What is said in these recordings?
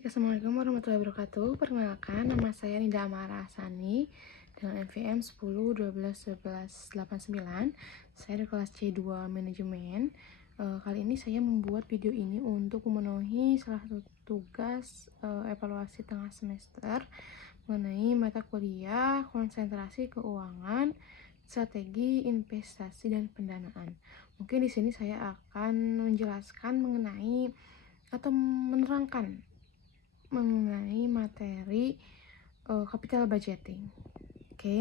Assalamualaikum warahmatullahi wabarakatuh. Perkenalkan, nama saya Nida Amara Asani dengan NVM 10 12 11 89. Saya dari kelas C2 Manajemen. Kali ini saya membuat video ini untuk memenuhi salah satu tugas evaluasi tengah semester mengenai mata kuliah konsentrasi keuangan, strategi investasi dan pendanaan. Mungkin di sini saya akan menjelaskan mengenai atau menerangkan mengenai materi capital budgeting. Oke,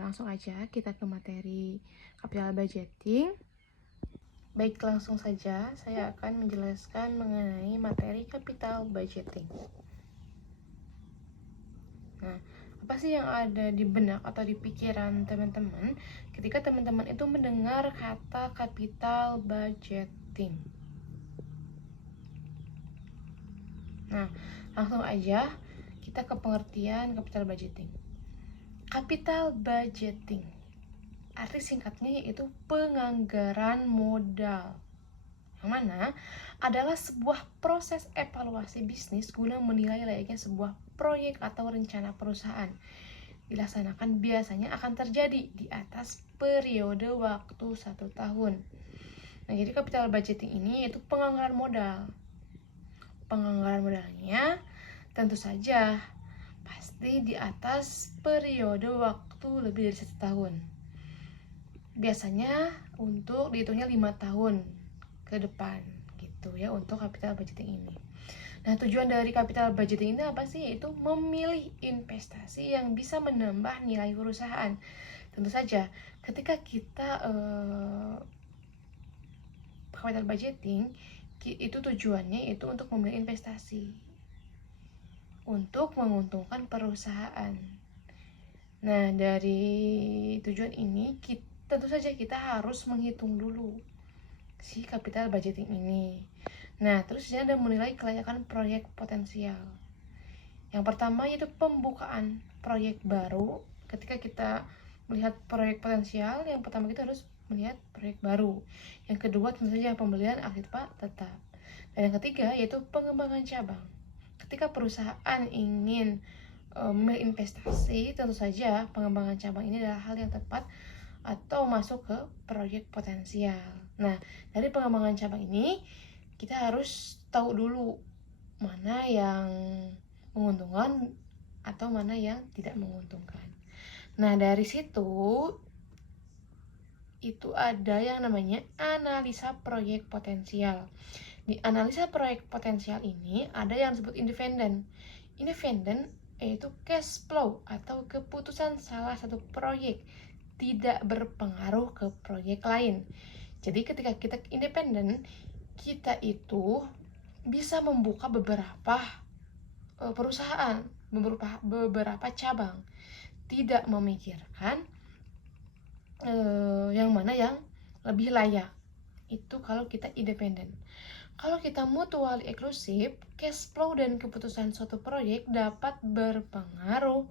langsung aja kita ke materi capital budgeting. Baik, langsung saja saya akan menjelaskan mengenai materi capital budgeting. Nah, apa sih yang ada di benak atau di pikiran teman-teman ketika teman-teman itu mendengar kata capital budgeting? Nah, langsung aja kita ke pengertian capital budgeting. Capital budgeting, arti singkatnya yaitu penganggaran modal, yang mana adalah sebuah proses evaluasi bisnis guna menilai layaknya sebuah proyek atau rencana perusahaan. Dilaksanakan biasanya akan terjadi di atas periode waktu 1 tahun. Nah, jadi capital budgeting ini yaitu penganggaran modal. Penganggaran modalnya tentu saja pasti di atas periode waktu lebih dari 1 tahun. Biasanya untuk dihitungnya 5 tahun ke depan gitu ya untuk capital budgeting ini. Nah, tujuan dari capital budgeting ini apa sih? Yaitu memilih investasi yang bisa menambah nilai perusahaan. Tentu saja ketika kita capital budgeting itu tujuannya itu untuk memilih investasi untuk menguntungkan perusahaan. Nah, dari tujuan ini tentu saja kita harus menghitung dulu si capital budgeting ini. Nah, terus ada menilai kelayakan proyek potensial. Yang pertama yaitu pembukaan proyek baru. Ketika kita melihat proyek potensial, yang pertama kita harus melihat proyek baru. Yang kedua tentu saja pembelian aktif tetap. Dan yang ketiga yaitu pengembangan cabang. Ketika perusahaan ingin memilih investasi, tentu saja pengembangan cabang ini adalah hal yang tepat atau masuk ke proyek potensial. Nah, dari pengembangan cabang ini kita harus tahu dulu mana yang menguntungkan atau mana yang tidak menguntungkan. Nah, dari situ itu ada yang namanya analisa proyek potensial. Di analisa proyek potensial ini ada yang disebut independen. Independen yaitu cash flow atau keputusan salah satu proyek tidak berpengaruh ke proyek lain. Jadi ketika kita independen, kita itu bisa membuka beberapa perusahaan, beberapa cabang, tidak memikirkan yang mana yang lebih layak. Itu kalau kita independen. Kalau kita mutually eksklusif, cash flow dan keputusan suatu proyek dapat berpengaruh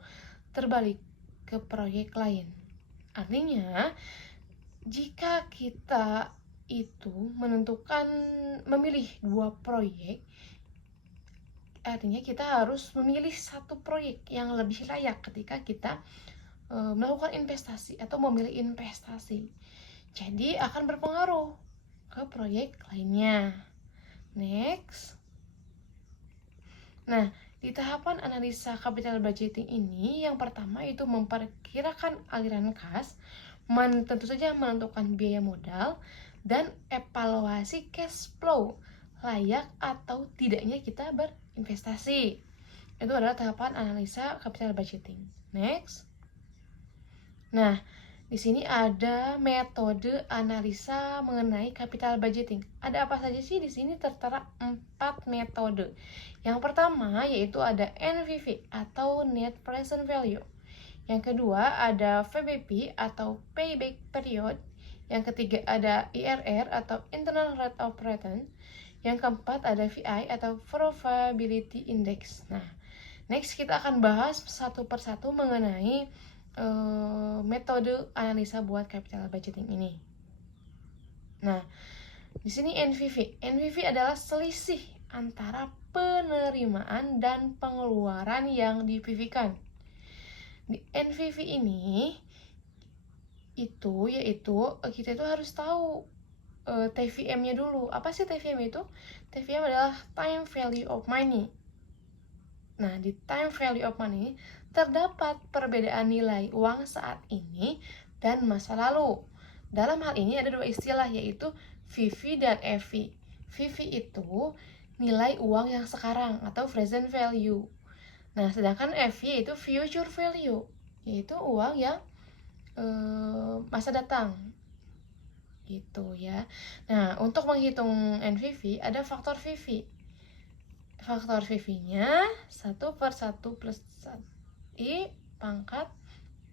terbalik ke proyek lain. Artinya, jika kita itu memilih 2 proyek, artinya kita harus memilih satu proyek yang lebih layak ketika kita melakukan investasi atau memilih investasi. Jadi akan berpengaruh ke proyek lainnya. Next. Nah, di tahapan analisa capital budgeting ini, yang pertama itu memperkirakan aliran kas, tentu saja menentukan biaya modal, dan evaluasi cash flow, layak atau tidaknya kita berinvestasi. Itu adalah tahapan analisa capital budgeting. Next. Nah, di sini ada metode analisa mengenai capital budgeting. Ada apa saja sih? Di sini tertera 4 metode. Yang pertama yaitu ada NPV atau Net Present Value. Yang kedua ada VBP atau Payback Period. Yang ketiga ada IRR atau Internal Rate of Return. Yang keempat ada VI atau Probability Index. Nah, next kita akan bahas satu persatu mengenai metode analisa buat capital budgeting ini. Nah, di sini NPV adalah selisih antara penerimaan dan pengeluaran yang di-VV-kan. Di NVV ini yaitu kita itu harus tahu TVM-nya dulu. Apa sih TVM itu? TVM adalah time value of money. Nah, di time value of money terdapat perbedaan nilai uang saat ini dan masa lalu. Dalam hal ini ada dua istilah, yaitu VV dan FV. VV itu nilai uang yang sekarang atau present value. Nah, sedangkan FV itu future value, yaitu uang yang masa datang. Gitu ya. Nah, untuk menghitung NVV ada faktor VV. Faktor VV-nya 1/1 plus I pangkat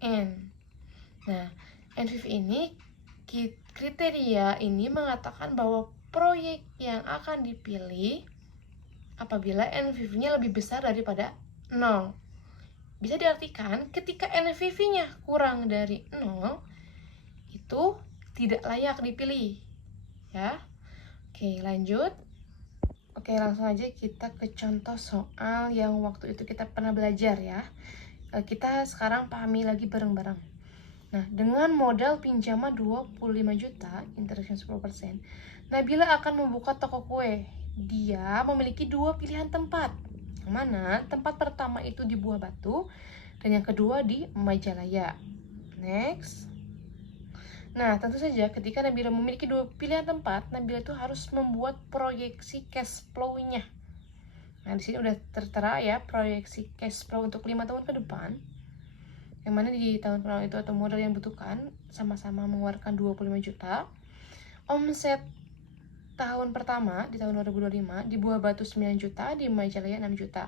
N. Nah, NVV ini, kriteria ini mengatakan bahwa proyek yang akan dipilih apabila NVV-nya lebih besar daripada 0. Bisa diartikan ketika NVV-nya kurang dari 0, itu tidak layak dipilih. Ya. Oke, lanjut. Oke, langsung aja kita ke contoh soal yang waktu itu kita pernah belajar ya. Kita sekarang pahami lagi bareng-bareng. Nah, dengan modal pinjaman 25 juta, interestnya 10%, Nabila akan membuka toko kue. Dia memiliki 2 pilihan tempat. Yang mana tempat pertama itu di Buah Batu dan yang kedua di Majalaya. Next. Nah, tentu saja ketika Nabila memiliki 2 pilihan tempat, Nabila itu harus membuat proyeksi cash flow-nya. Nah, di sini udah tertera ya proyeksi cash flow untuk 5 tahun ke depan. Yang mana di tahun pertama itu atau modal yang dibutuhkan sama-sama mengeluarkan 25 juta. Omset tahun pertama di tahun 2025 di Buah Batu 9 juta, di Majalaya 6 juta.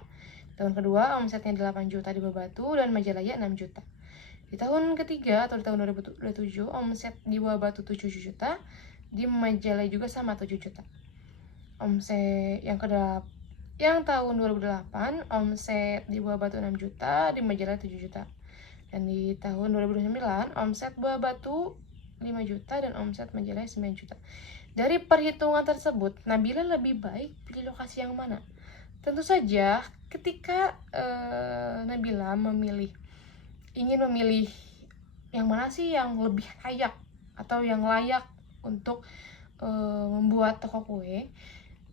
Tahun kedua omsetnya 8 juta di Buah Batu dan Majalaya 6 juta. Di tahun ketiga atau di tahun 2027 omset di Buah Batu 7 juta, di Majalaya juga sama 7 juta. Omset yang tahun 2008 omset di Buah Batu 6 juta, di Majalaya 7 juta. Dan di tahun 2009 omset Buah Batu 5 juta dan omset Majalaya 9 juta. Dari perhitungan tersebut, Nabila lebih baik pilih lokasi yang mana? Tentu saja ketika Nabila ingin memilih yang mana sih yang lebih layak atau yang layak untuk membuat toko kue,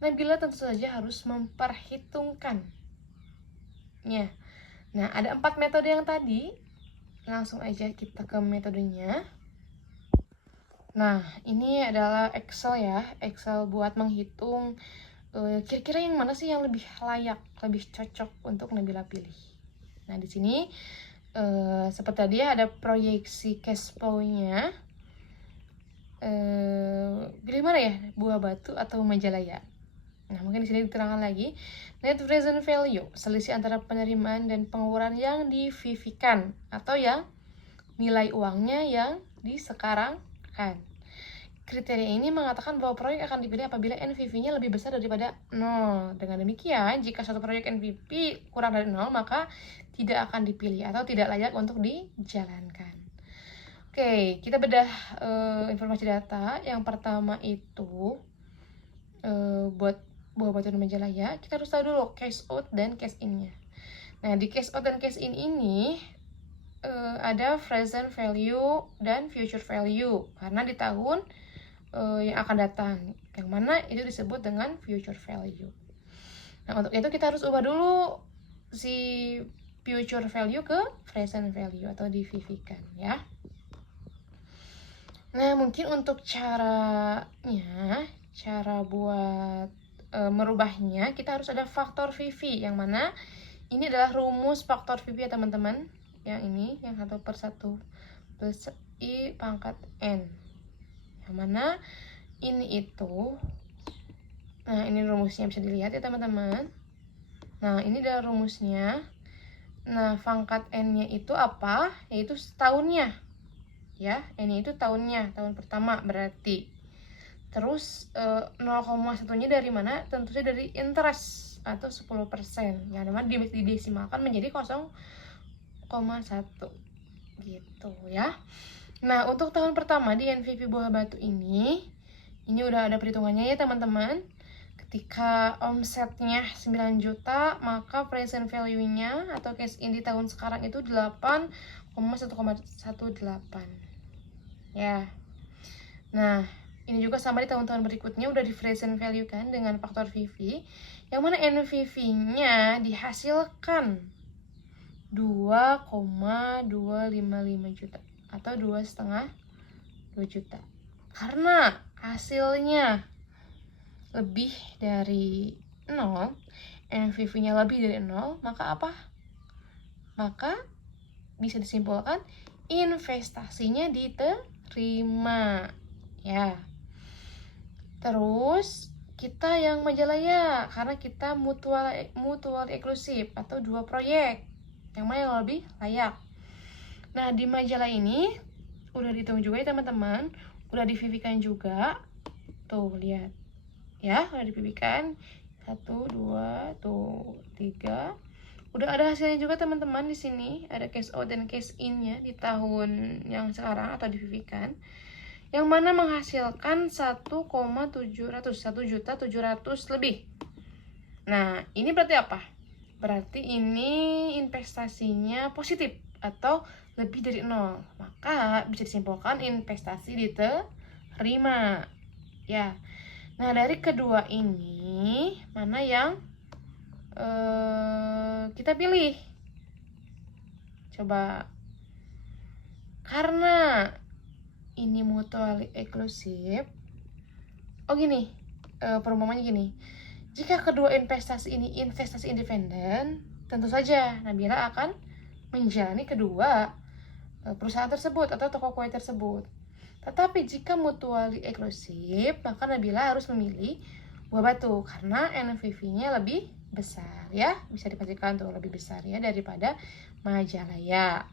Nabila tentu saja harus memperhitungkannya. Nah, ada 4 metode yang tadi. Langsung aja kita ke metodenya. Nah, ini adalah Excel ya. Excel buat menghitung kira-kira yang mana sih yang lebih layak, lebih cocok untuk Nabila pilih. Nah, di sini seperti tadi ada proyeksi cash flow-nya. Pilih mana ya? Buah Batu atau Majalaya? Nah, mungkin di sini diterangkan lagi. Net present value, selisih antara penerimaan dan pengeluaran yang di-VV-kan atau yang nilai uangnya yang disekarangkan. Kriteria ini mengatakan bahwa proyek akan dipilih apabila NPV-nya lebih besar daripada 0. Dengan demikian, jika suatu proyek NPV kurang dari 0, maka tidak akan dipilih atau tidak layak untuk dijalankan. Oke, kita bedah informasi data. Yang pertama itu buat Buah Batu dan Majalaya, kita harus tahu dulu cash out dan cash in-nya. Nah, di cash out dan cash in ini ada present value dan future value karena di tahun yang akan datang, yang mana itu disebut dengan future value. Nah, untuk itu kita harus ubah dulu si future value ke present value atau di-VV-kan ya. Nah, mungkin untuk cara buat merubahnya, kita harus ada faktor VV, yang mana ini adalah rumus faktor VV ya teman-teman. Yang ini, yang 1/1 plus I pangkat N. Yang mana ini itu, nah ini rumusnya bisa dilihat ya teman-teman. Nah, ini adalah rumusnya. Nah, pangkat N-nya itu apa? Yaitu tahunnya. Ya, ini itu tahunnya, tahun pertama berarti. Terus 0,1-nya dari mana? Tentu saja dari interest atau 10%. Yang mana didesimalkan menjadi 0,1 gitu ya. Nah, untuk tahun pertama di NPV Buah Batu ini udah ada perhitungannya ya teman-teman. ketika omsetnya 9 juta, maka present value-nya atau cash in di tahun sekarang itu 8,1,18 ya. Nah, ini juga sama di tahun-tahun berikutnya udah di present value kan dengan faktor VV, yang mana NVV-nya dihasilkan 2,255 juta atau 2,5 juta. Karena hasilnya lebih dari 0, NVV-nya lebih dari 0, maka apa? Maka bisa disimpulkan investasinya diterima ya. Terus kita yang Majalaya, karena kita mutual eksklusif atau 2 proyek, yang mana yang lebih layak. Nah, di Majalaya ini udah dihitung juga ya teman-teman, udah di-VV-kan juga. Tuh, lihat. Ya, udah di-VV-kan. 1, 2, tuh, 3. Udah ada hasilnya juga teman-teman di sini. Ada cash out dan cash in-nya di tahun yang sekarang atau di-VV-kan. Yang mana menghasilkan 1,700 lebih. Nah, ini berarti apa? Berarti ini investasinya positif atau lebih dari 0. Maka bisa disimpulkan investasi diterima ya. Nah, dari kedua ini mana yang kita pilih? Coba. Karena ini mutual eksklusif. Oh gini, perumpamannya gini. Jika kedua investasi ini investasi independen, tentu saja Nabila akan menjalani kedua perusahaan tersebut atau toko kue tersebut. Tetapi jika mutually eksklusif, maka Nabila harus memilih Buah Batu karena NVV-nya lebih besar ya, bisa dipastikan tuh lebih besar ya daripada Majalaya.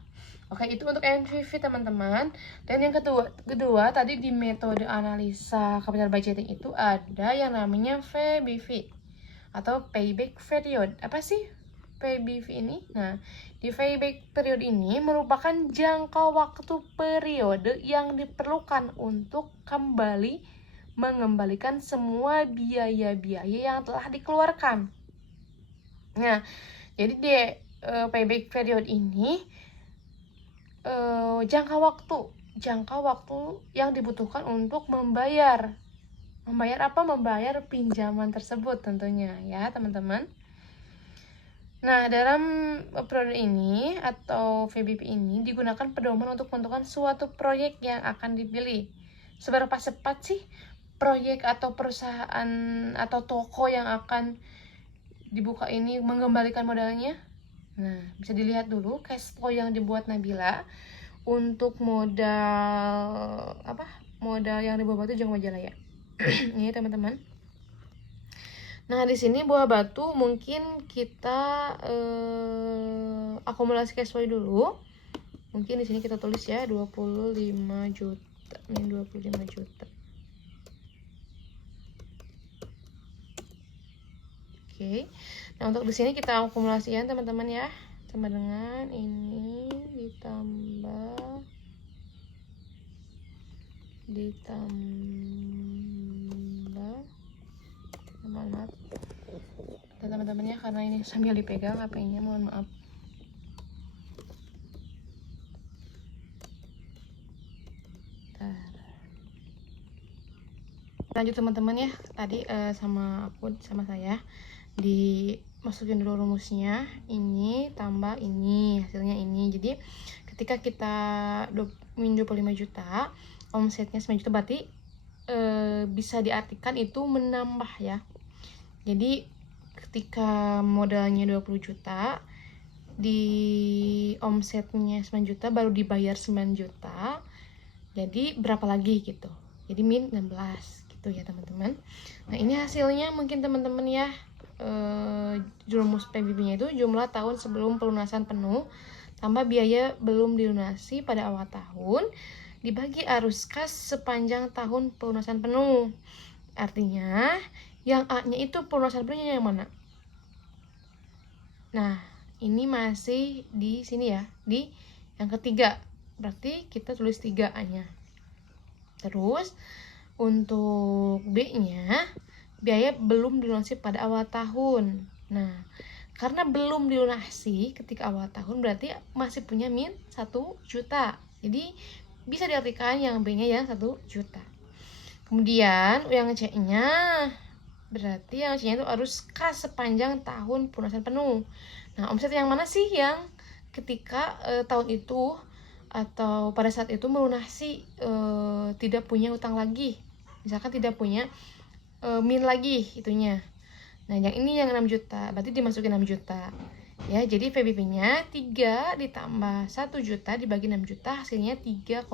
Oke, itu untuk NVV teman-teman. Dan yang kedua tadi di metode analisa capital budgeting itu ada yang namanya PBV atau payback period. Apa sih PBV ini? Nah, di payback period ini merupakan jangka waktu periode yang diperlukan untuk mengembalikan semua biaya-biaya yang telah dikeluarkan. Nah, jadi di payback period ini jangka waktu yang dibutuhkan untuk membayar pinjaman tersebut tentunya ya teman-teman. Nah, dalam periode ini atau VBP ini digunakan pedoman untuk menentukan suatu proyek yang akan dipilih. Seberapa cepat sih proyek atau perusahaan atau toko yang akan dibuka ini mengembalikan modalnya? Nah, bisa dilihat dulu cash flow yang dibuat Nabila untuk modal yang di Buah Batu Jangka Majalaya. Ini teman-teman. Nah, di sini Buah Batu mungkin kita akumulasi cash flow dulu. Mungkin di sini kita tulis ya 25 juta. Ini 25 juta. Oke. Nah, untuk di sini kita akumulasikan teman-teman ya. Sama dengan ini ditambah mohon maaf teman-teman ya, karena ini sambil dipegang HP-nya, mohon maaf. Lanjut teman-teman ya, tadi sama saya dimasukin dulu rumusnya, ini tambah ini hasilnya ini. Jadi ketika kita 25 juta, omsetnya 9 juta, berarti bisa diartikan itu menambah ya. Jadi ketika modalnya 20 juta, di omsetnya 9 juta baru dibayar 9 juta, jadi berapa lagi gitu, jadi min 16 gitu ya teman-teman. Nah, ini hasilnya mungkin teman-teman ya, rumus PBB-nya itu jumlah tahun sebelum pelunasan penuh tambah biaya belum dilunasi pada awal tahun dibagi arus kas sepanjang tahun pelunasan penuh. Artinya yang A-nya itu pelunasan penuhnya yang mana? Nah, ini masih di sini ya, di yang ketiga. Berarti kita tulis 3A-nya. Terus untuk B-nya biaya belum dilunasi pada awal tahun. Nah, karena belum dilunasi ketika awal tahun berarti masih punya min 1 juta. Jadi bisa diartikan yang B-nya yang 1 juta. Kemudian yang C-nya berarti yang C-nya itu harus kas sepanjang tahun pelunasan penuh. Nah, omset yang mana sih yang ketika tahun itu atau pada saat itu melunasi tidak punya utang lagi, misalkan tidak punya min lagi itunya. Nah, yang ini yang 6 juta, berarti dimasukin 6 juta. Ya, jadi VBP-nya 3 ditambah 1 juta dibagi 6 juta hasilnya 3,7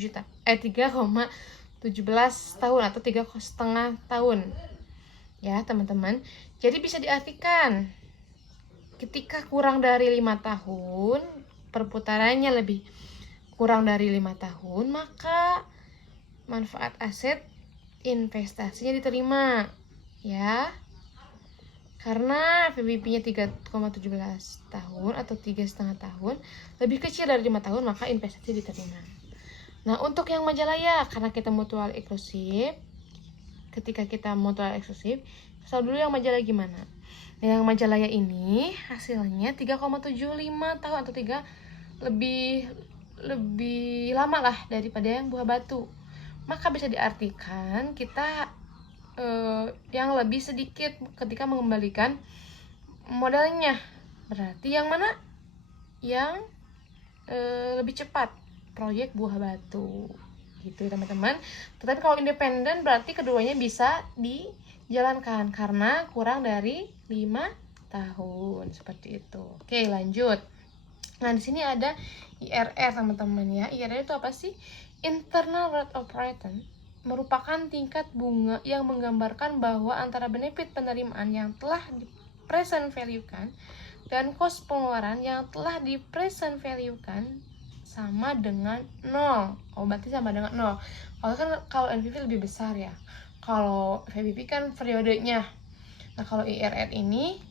juta. 3,17 tahun atau 3,5 tahun. Ya, teman-teman. Jadi bisa diartikan ketika kurang dari 5 tahun, perputarannya lebih kurang dari 5 tahun, maka manfaat aset investasinya diterima. Ya. Karena VBP-nya 3,17 tahun atau 3,5 tahun, lebih kecil dari 5 tahun, maka investasi diterima. Nah, untuk yang Majalaya, karena kita mutual eksklusif, ketika kita mutual eksklusif, tahu dulu yang Majalaya gimana. Nah, yang Majalaya ini hasilnya 3,75 tahun atau 3 lebih lama lah daripada yang Buah Batu. Maka bisa diartikan kita yang lebih sedikit ketika mengembalikan modalnya. Berarti yang mana yang lebih cepat? Proyek Buah Batu gitu teman-teman. Tetapi kalau independen berarti keduanya bisa dijalankan karena kurang dari 5 tahun seperti itu. Oke, lanjut. Nah, di sini ada IRR teman-teman ya. IRR itu apa sih? Internal Rate of Return merupakan tingkat bunga yang menggambarkan bahwa antara benefit penerimaan yang telah di present value-kan dan cost pengeluaran yang telah di present value-kan sama dengan 0. Oh, berarti sama dengan 0. Kalau NPV lebih besar ya. Kalau VBP kan periodenya. Nah, kalau IRR ini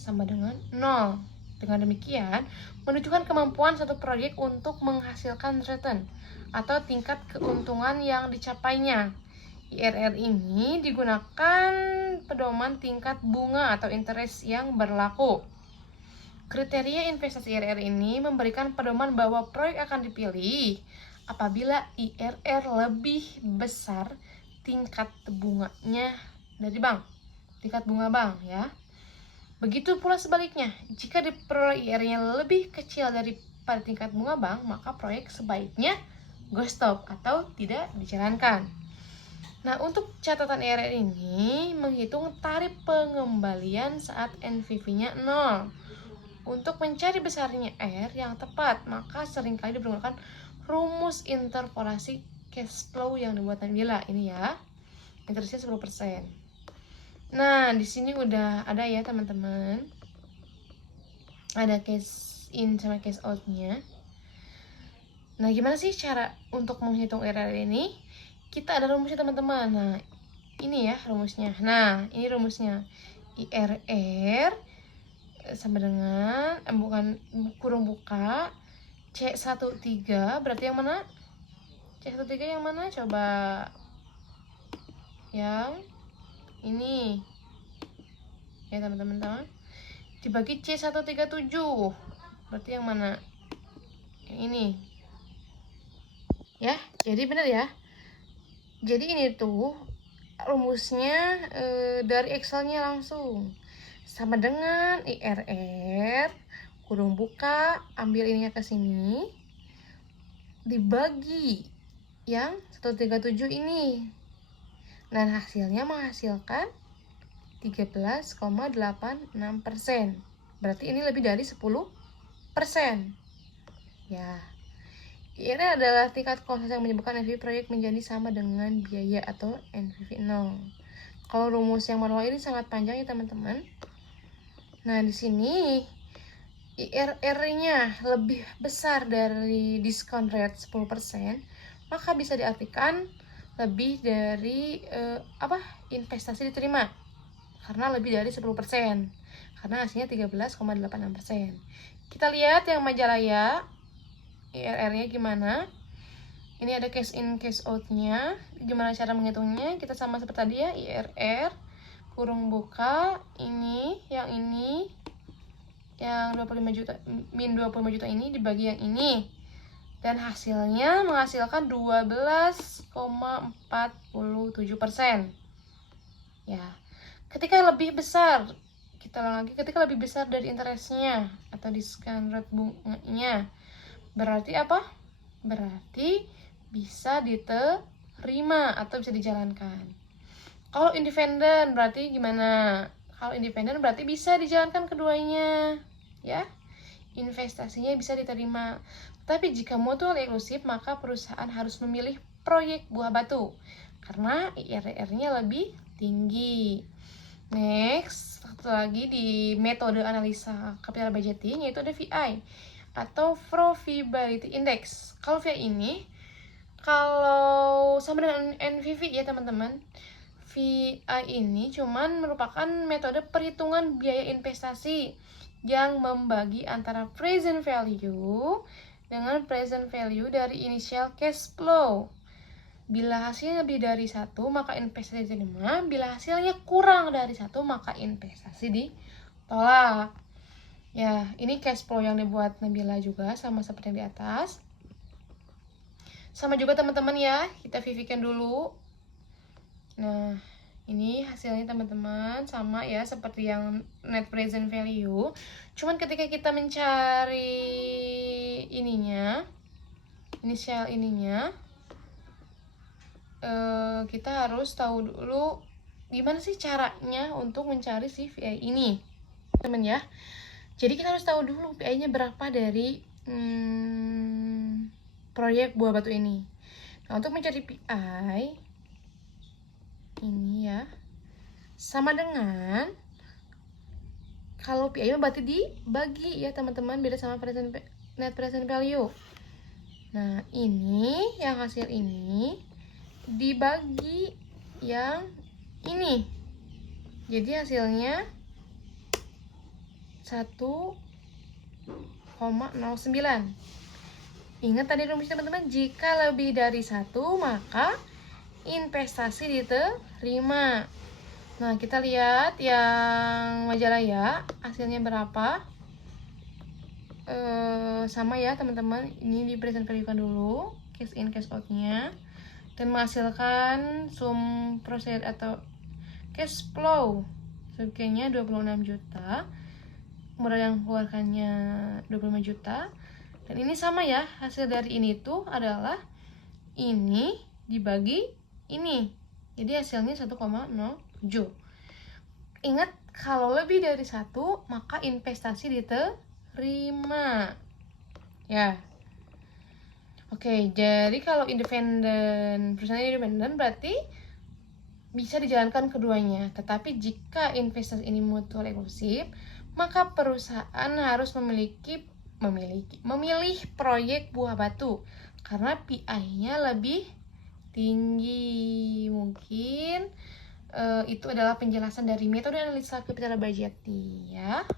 sama dengan 0. Dengan demikian, menunjukkan kemampuan satu proyek untuk menghasilkan return atau tingkat keuntungan yang dicapainya. IRR ini digunakan pedoman tingkat bunga atau interest yang berlaku. Kriteria investasi IRR ini memberikan pedoman bahwa proyek akan dipilih apabila IRR lebih besar tingkat bunganya dari bank, tingkat bunga bank ya. Begitu pula sebaliknya, jika diperoleh IRR-nya lebih kecil daripada tingkat bunga bank, maka proyek sebaiknya go stop atau tidak dijalankan. Nah, untuk catatan IRR ini menghitung tarif pengembalian saat NPV-nya 0. Untuk mencari besarnya R yang tepat, maka seringkali dipergunakan rumus interpolasi cash flow yang dibuat Nabila ini ya. Interestnya 10%. Nah, di sini udah ada ya teman-teman. Ada cash in sama cash out-nya. Nah, gimana sih cara untuk menghitung IRR ini? Kita ada rumusnya teman-teman. Nah, ini ya rumusnya. Nah, ini rumusnya. IRR sama dengan bukan kurung buka C13 berarti yang mana? C13 yang mana? Coba yang ini ya teman-teman. Dibagi C137 berarti yang mana? Yang ini ya. Jadi benar ya. Jadi ini tuh rumusnya dari Excelnya langsung sama dengan IRR kurung buka, ambil ininya ke sini dibagi yang 137 ini. Dan hasilnya menghasilkan 13,86%. Berarti ini lebih dari 10%. Ya. Ini adalah tingkat kos yang menyebabkan NPV proyek menjadi sama dengan biaya atau NPV 0. Kalau rumus yang manual ini sangat panjang ya teman-teman. Nah, di sini IRR-nya lebih besar dari discount rate 10%, maka bisa diartikan lebih dari investasi diterima karena lebih dari 10%. Karena hasilnya 13,86%. Kita lihat yang Majalaya IRR-nya gimana. Ini ada cash in cash out-nya. Gimana cara menghitungnya? Kita sama seperti tadi ya, IRR kurung buka, ini yang 25 juta min 25 juta ini dibagi yang ini, dan hasilnya menghasilkan 12,47%. Ya, ketika lebih besar, kita ulang lagi, ketika lebih besar dari interestnya atau discount rate bunganya, berarti apa? Berarti bisa diterima atau bisa dijalankan. Kalau independen berarti gimana? Kalau independen berarti bisa dijalankan keduanya, ya. Investasinya bisa diterima. Tapi jika mutual eksklusif, maka perusahaan harus memilih proyek buah batu karena IRR-nya lebih tinggi. Next, satu lagi di metode analisa capital budgeting, yaitu ada VI atau Profitability Index. Kalau VI ini kalau sama dengan NPV ya teman-teman. VI ini cuman merupakan metode perhitungan biaya investasi yang membagi antara present value dengan present value dari initial cash flow. Bila hasilnya lebih dari 1, maka investasi diterima. Bila hasilnya kurang dari 1, maka investasi ditolak. Ya, ini cash flow yang dibuat Nabila juga, sama seperti yang di atas. Sama juga teman-teman ya, kita VV-kan dulu. Nah, ini hasilnya teman-teman, sama ya seperti yang net present value. Cuman ketika kita mencari inisial ininya, kita harus tahu dulu gimana sih caranya untuk mencari si VI ini, teman ya. Jadi kita harus tahu dulu VI-nya berapa dari proyek buah batu ini. Nah, untuk mencari PI ini ya, sama dengan kalau PI berarti dibagi ya teman-teman, beda sama net present value. Nah, ini yang hasil ini dibagi yang ini, jadi hasilnya 1,09. Ingat tadi rumusnya teman-teman, jika lebih dari 1 maka investasi diterima. Nah, kita lihat yang majalah ya, hasilnya berapa. Sama ya teman-teman, ini di present value kan dulu, cash in cash out nya, dan menghasilkan sum proceed atau cash flow segenya 26 juta, modal yang keluarkannya 25 juta. Dan ini sama ya, hasil dari ini tuh adalah ini dibagi ini, jadi hasilnya 1,07. Ingat, kalau lebih dari 1 maka investasi diterima ya. Oke, jadi kalau perusahaan independen berarti bisa dijalankan keduanya. Tetapi jika investasi ini mutual eksklusif, maka perusahaan harus memilih proyek buah batu karena PI-nya lebih tinggi. Mungkin itu adalah penjelasan dari metode analisa capital budgeting ya.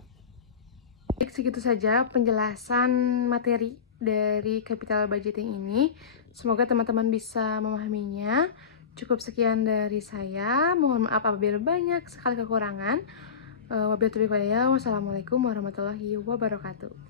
Baik, segitu saja penjelasan materi dari capital budgeting ini. Semoga teman-teman bisa memahaminya. Cukup sekian dari saya. Mohon maaf apabila banyak sekali kekurangan. Wabillahi taufiq walhidayah. Wassalamualaikum warahmatullahi wabarakatuh.